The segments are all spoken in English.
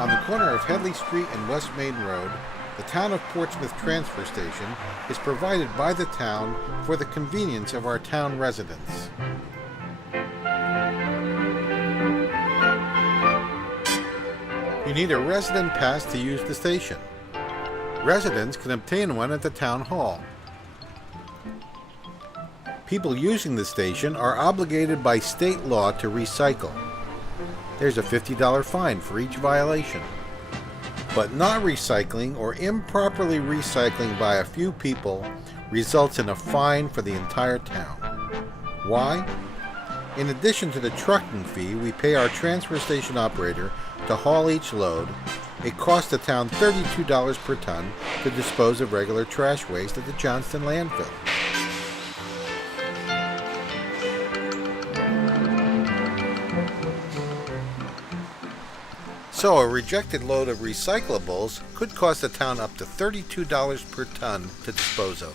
On the corner of Headley Street and West Main Road, the Town of Portsmouth Transfer Station is provided by the town for the convenience of our town residents. You need a resident pass to use the station. Residents can obtain one at the town hall. People using the station are obligated by state law to recycle. There's a $50 fine for each violation. But not recycling or improperly recycling by a few people results in a fine for the entire town. Why? In addition to the trucking fee we pay our transfer station operator to haul each load, it costs the town $32 per ton to dispose of regular trash waste at the Johnston landfill. So a rejected load of recyclables could cost the town up to $32 per ton to dispose of.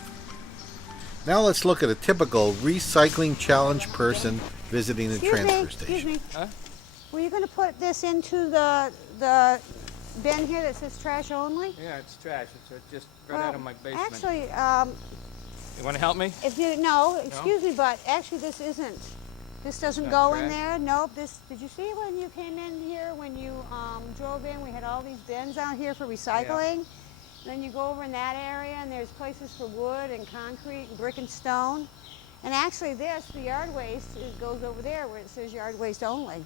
Now let's look at a typical recycling challenge person visiting the transfer station. Excuse me. Huh? Were you going to put this into the bin here that says trash only? Yeah, it's trash. It's just right out of my basement. Actually, You want to help me? if you excuse me, but actually this isn't. This doesn't It's go not in trash? there. Nope. This. Did you see when you came in here? When you drove in, we had all these bins out here for recycling. Then you go over in that area, and there's places for wood and concrete and brick and stone. And actually, the yard waste, it goes over there where it says yard waste only.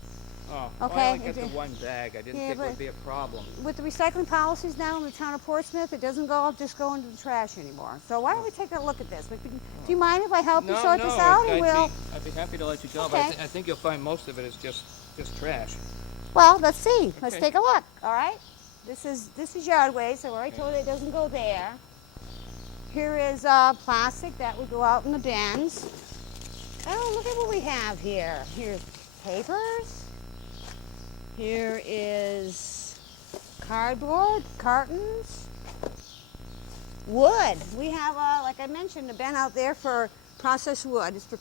Oh, Okay, well, I only got if the you- one bag. I didn't Yeah, think it but- would be a problem. With the recycling policies now in the town of Portsmouth, it doesn't just go into the trash anymore. So why don't we take a look at this? Do you mind if I help you sort this out? And I'd be happy to let you go, Okay. but I think you'll find most of it is just trash. Well, let's see. Let's Okay. take a look. All right. This is yard waste. So I already told you it doesn't go there. Here is plastic that would go out in the bins. Oh, look at what we have here. Here's papers. Here is cardboard, cartons, wood. We have, like I mentioned, a bin out there for processed wood. It's for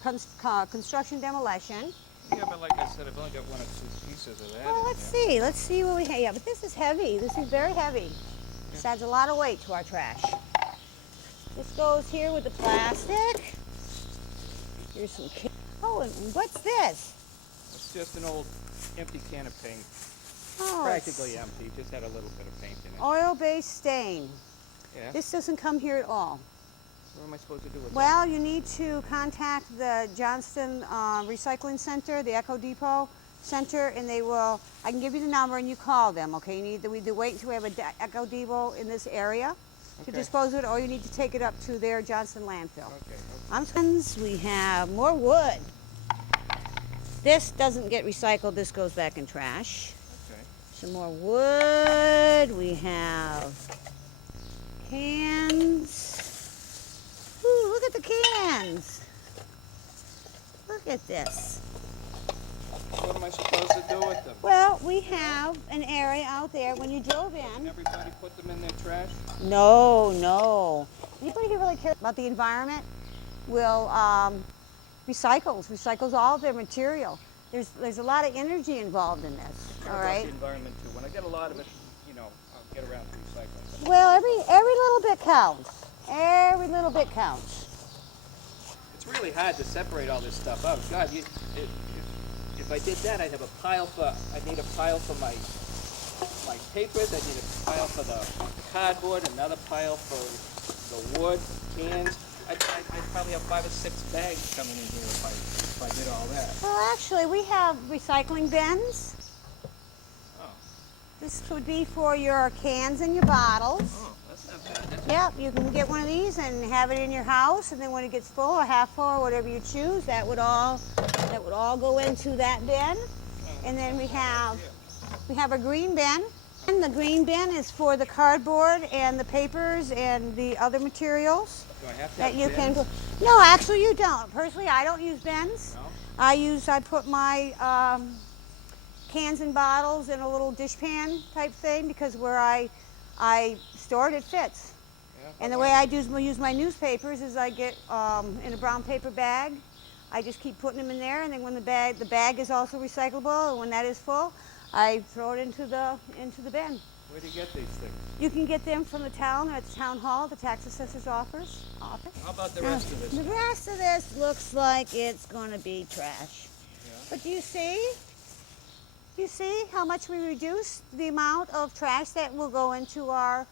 construction demolition. Yeah, but like I said, I've only got one or two pieces of that. Well, in let's here. see. Let's see what we have. Yeah, but this is heavy. This is very heavy. This adds a lot of weight to our trash. This goes here with the plastic. Here's some. Oh, and what's this? It's just an old empty can of paint. Oh, Practically empty, just had a little bit of paint in it. oil-based stain. Yeah? This doesn't come here at all. What am I supposed to do with Well, you need to contact the Johnston Recycling Center, the Echo Depot Center, and they will. I can give you the number, and you call them. Okay, you need to either wait until we have an Echo Depot in this area to Okay. dispose of it, or you need to take it up to their Johnston landfill. Okay. We have more wood. This doesn't get recycled. This goes back in trash. Okay. Some more wood. We have cans. Ooh, look at the cans. Look at this. What am I supposed to do with them? Well, we have an area out there when you drove in. Everybody put them in their trash? No. Anybody who really cares about the environment will recycles all of their material. There's a lot of energy involved in this. Care All about right. the environment too. When I get a lot of it, I'll get around to recycling. Well, every little bit counts. Every little bit counts. It's really hard to separate all this stuff out. God, if I did that, I'd need a pile for my papers. I need a pile for the cardboard, another pile for the wood, cans. I'd probably have 5 or 6 bags coming in here if I did all that. Well, actually, we have recycling bins. Oh, This would be for your cans and your bottles. oh, that's not bad. Yep, you can get one of these and have it in your house, and then when it gets full or half full or whatever you choose, that would all go into that bin. And then we have a green bin. And the green bin is for the cardboard and the papers and the other materials Do I have to that have you can bins? go. No, actually you don't. Personally, I don't use bins. No? I put my cans and bottles in a little dishpan type thing because where I store it fits. Yeah, And the way I use my newspapers is I get in a brown paper bag. I just keep putting them in there, and then when the bag is also recyclable, and when that is full, I throw it into the bin. Where do you get these things? You can get them from the town, or at the town hall, the tax assessor's office. How about the rest of this? The rest of this looks like it's going to be trash. Yeah. But do you see? Do you see how much we reduced the amount of trash that will go into our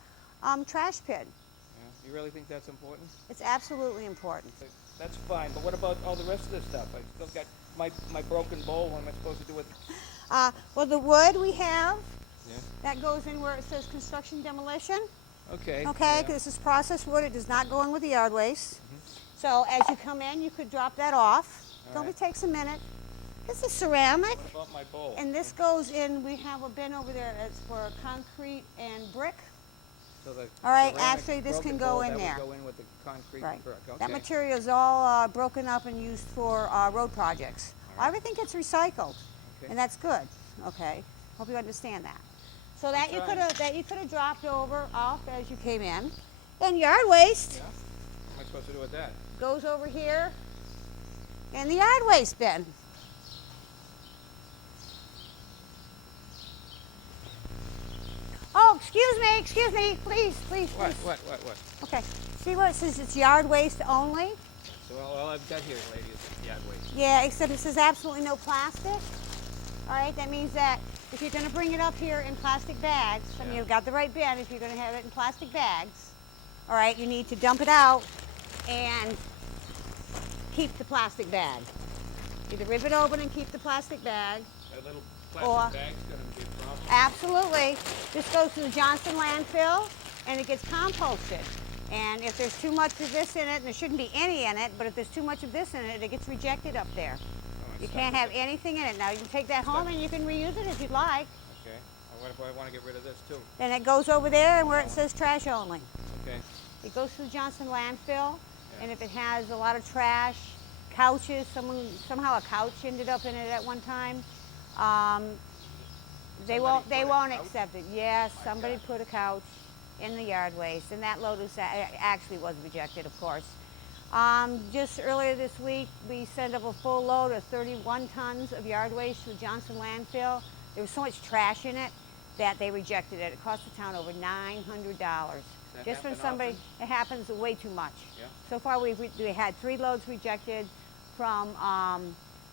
trash pit? Yeah. You really think that's important? It's absolutely important. That's fine, but what about all the rest of this stuff? I still got my broken bowl. What am I supposed to do with it? Well, the wood we have, Yeah. that goes in where it says construction demolition. Okay. Okay, yeah. because this is processed wood. It does not go in with the yard waste. So as you come in, you could drop that off. All Only right. takes a minute. This is ceramic. What about my bowl? And this goes in, we have a bin over there that's for concrete and brick. So the All right, ceramic actually, this broken can go bowl, in that there. would go in with the concrete Right. and brick. Okay. That material is all broken up and used for road projects. All right. Everything gets recycled, Okay. and that's good. Okay, hope you understand that. So that you trying. could have dropped over off as you came in. And yard waste Yeah. What am I supposed to do with that? goes over here in the yard waste bin. Oh, excuse me, please. What? Okay, see where it says it's yard waste only? So all I've got here, lady, is yard waste. Yeah, except it says absolutely no plastic. All right, that means that if you're gonna bring it up here in plastic bags, I mean, Yeah. you've got the right bin, if you're gonna have it in plastic bags, all right, you need to dump it out and keep the plastic bag. Either rip it open and keep the plastic bag. That little Or- plastic bag's gonna be a problem. Absolutely. This goes to the Johnson landfill and it gets composted. And if there's too much of this in it, and there shouldn't be any in it, but if there's too much of this in it, it gets rejected up there. Oh, You it's can't not- have anything in it. Now you can take that home and you can reuse it if you'd like. Okay. What if I want to get rid of this too? Then it goes over there and where it says trash only. Okay. It goes to the Johnson landfill, Yeah. and if it has a lot of trash, couches, somehow a couch ended up in it at one time, they Somebody won't put a couch? accept it. Yes, My somebody God. put a couch in the yard waste, and that load was actually was rejected, of course. Just earlier this week, we sent up a full load of 31 tons of yard waste to the Johnson landfill. There was so much trash in it that they rejected it. It cost the town over $900. Does that Just from happen somebody, often? it happens way too much. Yeah. So far, we had 3 loads rejected from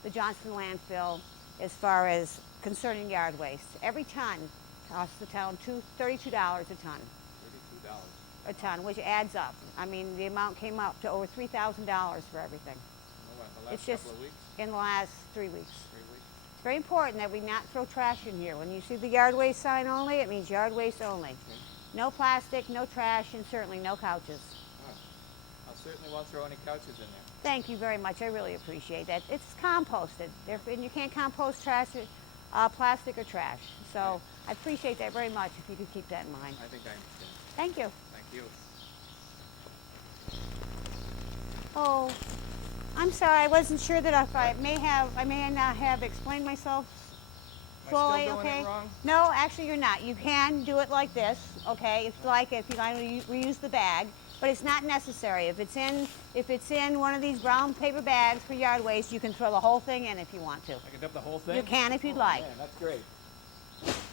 the Johnson landfill as far as concerning yard waste. Every ton costs the town $32 a ton. $32. A ton, which adds up. I mean, the amount came up to over $3,000 for everything The last It's just- couple of weeks? in the last 3 weeks. 3 weeks? It's very important that we not throw trash in here. When you see the yard waste sign only, it means yard waste only. Okay. No plastic, no trash, and certainly no couches. Oh. I certainly won't throw any couches in there. Thank you very much. I really appreciate that. It's composted, and you can't compost trash, plastic or trash. So I appreciate that very much if you could keep that in mind. I think I understand. Thank you. Thank you. Oh, I'm sorry. I wasn't sure that if I may not have explained myself Am I fully. still doing Okay. it wrong? No, actually, you're not. You can do it like this. Okay, if you like to reuse the bag, but it's not necessary. If it's in one of these brown paper bags for yard waste, you can throw the whole thing in if you want to. I can dump the whole thing? You can if you'd Oh, like. Man, that's great.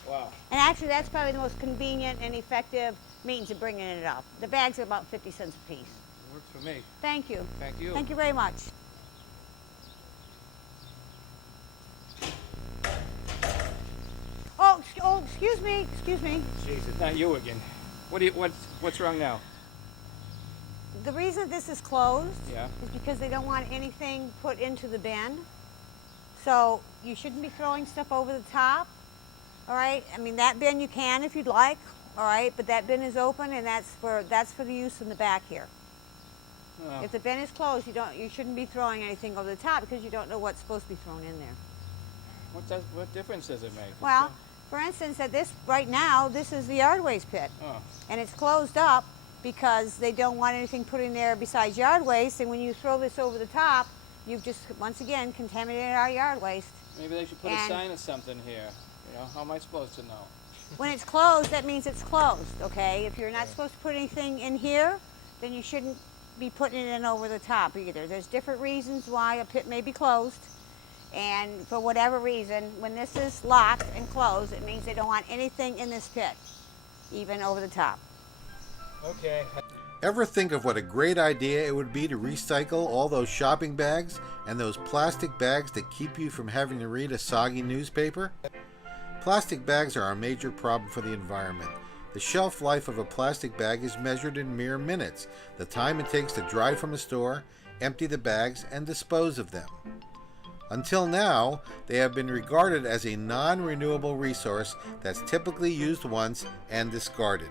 Wow. And actually, that's probably the most convenient and effective means of bringing it up. The bags are about 50 cents a piece. It works for me. Thank you. Thank you. Thank you very much. Oh, excuse me. Jesus, not you again. What's wrong now? The reason this is closed Yeah. is because they don't want anything put into the bin. So you shouldn't be throwing stuff over the top. All right. I mean, that bin you can if you'd like. All right, but that bin is open, and that's for the use in the back here. Oh. If the bin is closed, you shouldn't be throwing anything over the top because you don't know what's supposed to be thrown in there. What difference does it make? Well, for instance, right now, this is the yard waste pit, Oh. and it's closed up because they don't want anything put in there besides yard waste. And when you throw this over the top, you've just once again contaminated our yard waste. Maybe they should put a And- sign or something here. You know, how am I supposed to know? When it's closed, that means it's closed. Okay, if you're not supposed to put anything in here, then you shouldn't be putting it in over the top either. There's different reasons why a pit may be closed. And for whatever reason, when this is locked and closed, it means they don't want anything in this pit, even over the top. Okay. Ever think of what a great idea it would be to recycle all those shopping bags and those plastic bags that keep you from having to read a soggy newspaper? Plastic bags are a major problem for the environment. The shelf life of a plastic bag is measured in mere minutes, the time it takes to drive from a store, empty the bags, and dispose of them. Until now, they have been regarded as a non-renewable resource that's typically used once and discarded.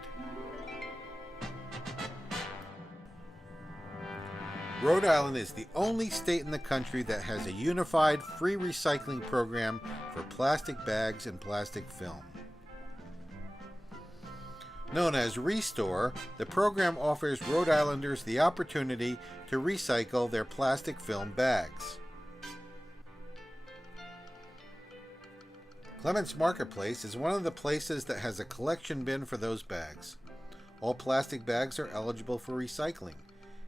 Rhode Island is the only state in the country that has a unified free recycling program for plastic bags and plastic film. Known as Restore, the program offers Rhode Islanders the opportunity to recycle their plastic film bags. Clements Marketplace is one of the places that has a collection bin for those bags. All plastic bags are eligible for recycling.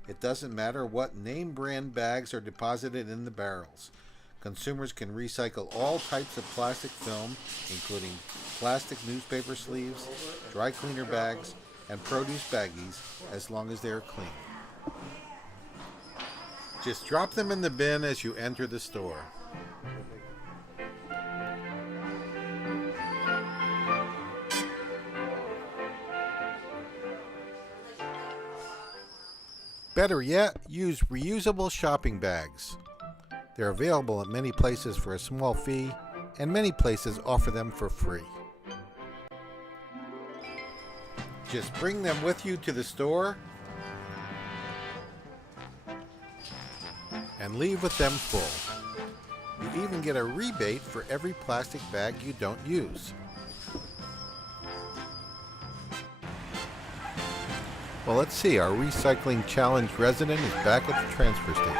It doesn't matter what name brand bags are deposited in the barrels. Consumers can recycle all types of plastic film, including plastic newspaper sleeves, dry cleaner bags, and produce baggies, as long as they are clean. Just drop them in the bin as you enter the store. Better yet, use reusable shopping bags. They're available at many places for a small fee, and many places offer them for free. Just bring them with you to the store and leave with them full. You even get a rebate for every plastic bag you don't use. Well, let's see, our Recycling Challenge resident is back at the transfer station.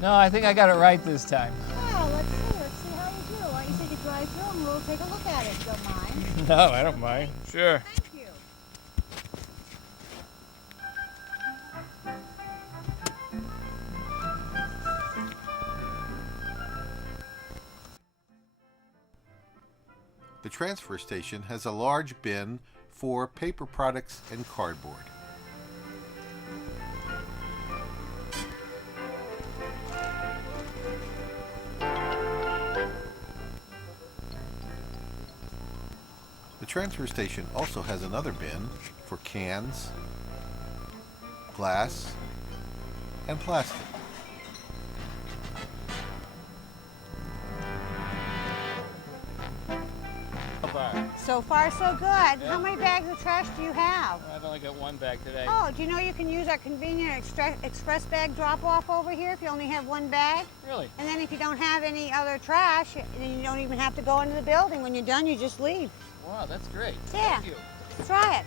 No, I think I got it right this time. Oh, let's see how you do. Why don't you take a drive through and we'll take a look at it, if you don't mind. No, I don't mind. Sure. Thank you. The transfer station has a large bin for paper products and cardboard. The transfer station also has another bin for cans, glass, and plastic. How So far, so good. How many bags of trash do you have? I've only got one bag today. Oh, do you know you can use our convenient express bag drop-off over here if you only have one bag? Really? And then if you don't have any other trash, then you don't even have to go into the building. When you're done, you just leave. Wow, that's great. Yeah. Thank you. Try it.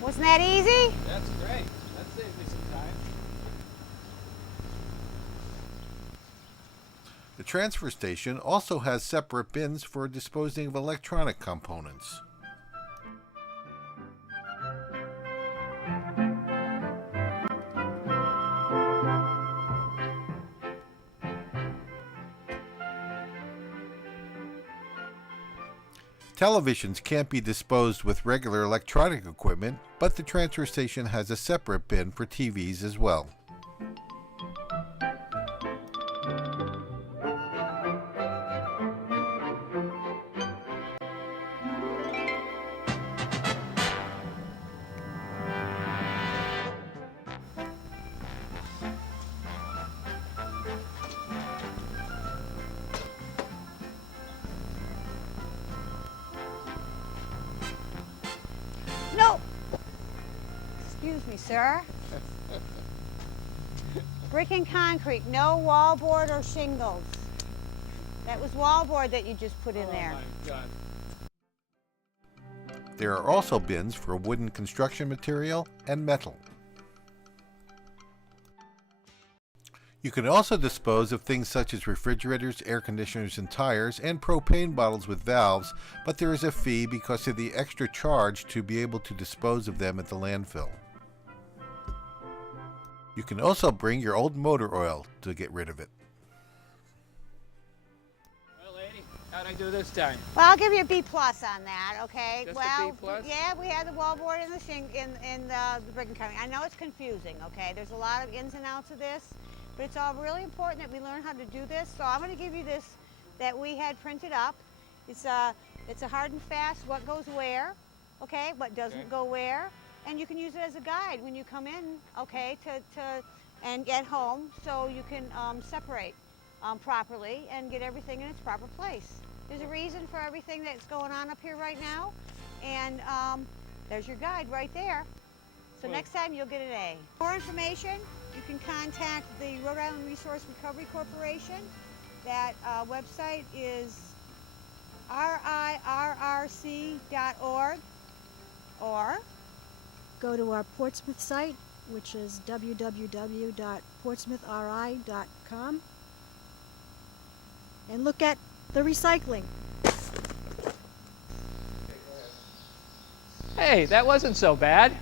Wasn't that easy? That's great. That saves me some time. The transfer station also has separate bins for disposing of electronic components. Televisions can't be disposed with regular electronic equipment, but the transfer station has a separate bin for TVs as well. No. Excuse me, sir. Brick and concrete, no wallboard or shingles. That was wallboard that you just put in there. Oh my God. There are also bins for wooden construction material and metal. You can also dispose of things such as refrigerators, air conditioners, and tires, and propane bottles with valves, but there is a fee because of the extra charge to be able to dispose of them at the landfill. You can also bring your old motor oil to get rid of it. Well, lady, how'd I do this time? Well, I'll give you a B plus on that, okay? Just a well, B plus? yeah, we had the wallboard and the in the brick and cutting. I know it's confusing, okay? There's a lot of ins and outs of this, but it's all really important that we learn how to do this. So I'm going to give you this that we had printed up. It's a hard and fast what goes where, okay? What doesn't go where, and you can use it as a guide when you come in, okay? And get home, so you can separate properly and get everything in its proper place. There's a reason for everything that's going on up here right now, and there's your guide right there. So next time you'll get an A. For more information, you can contact the Rhode Island Resource Recovery Corporation. That website is rirrc.org, or go to our Portsmouth site, which is www.portsmouthri.com, and look at the recycling. Hey, that wasn't so bad.